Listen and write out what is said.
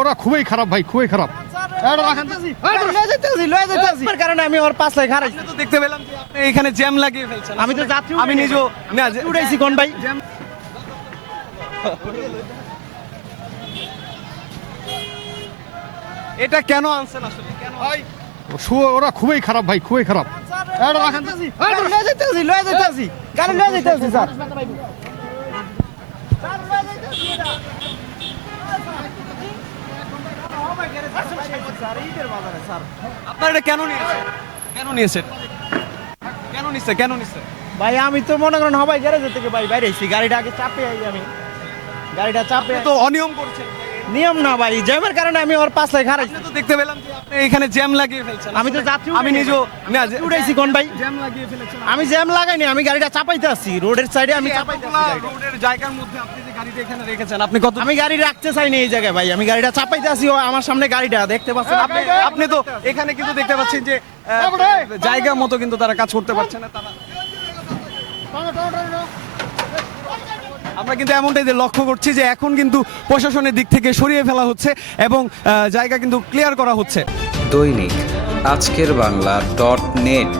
ওরা খুবই খারাপ ভাই, খুবই খারাপ। কারণে আমি ওর পাঁচ লাখ হারাইছি। তো দেখতে পেলাম যে আপনি এখানে জ্যাম লাগিয়ে ফেলছেন। আমি তো যাত্রী আমি নিজেও না উঠেছি কোন ভাই? এটা কেন আনছেন আসলে, কেন? ওরা খুবই খারাপ ভাই, খুবই খারাপ। গাড়ি লয়ে যাইতেছি স্যার। আপনারা এটা কেন নিয়েছেন, কেন নিয়েছেন, কেন নিচ্ছে? ভাই আমি তো মনে করেন হবাই গ্যারেজ থেকে ভাই বাইরে আইছি, গাড়িটা আগে চাপে আই আমি, গাড়িটা চাপে তো অনিয়ম করছেন। নিয়ম না ভাই, জ্যামের কারণে আমি ওর পাঁচ লাখ হারাইছি। তো দেখতে পেলাম যে আপনি এখানে জ্যাম লাগিয়ে ফেলছেন। আমি তো যাত্রী আমি নিজেও না উঠেছি কোন ভাই? জ্যাম লাগিয়ে ফেলেছেন। আমি জ্যাম লাগাইনি, আমি গাড়িটা চাপাইতে আসছি রোডের সাইডে, আমি চাপাইতে এতগুলা আসছি। রোডের জায়গার মধ্যে আপনি যে গাড়িটা এখানে রেখেছেন, আপনি কত? আমি গাড়ি রাখতে চাইনি এই জায়গায় ভাই, আমি গাড়িটা চাপাইতে আসি, ও আমার সামনে গাড়িটা দেখতে পাচ্ছেন আপনি তো এখানে কিন্তু দেখতে পাচ্ছেন যে জায়গা মতো কিন্তু তারা কাজ করতে পারছে না। তারা আমরা কিন্তু এমনটাই যে লক্ষ্য করছি যে এখন কিন্তু প্রশাসনের দিক থেকে সরিয়ে ফেলা হচ্ছে এবং জায়গা কিন্তু ক্লিয়ার করা হচ্ছে। দৈনিক আজকের বাংলা .net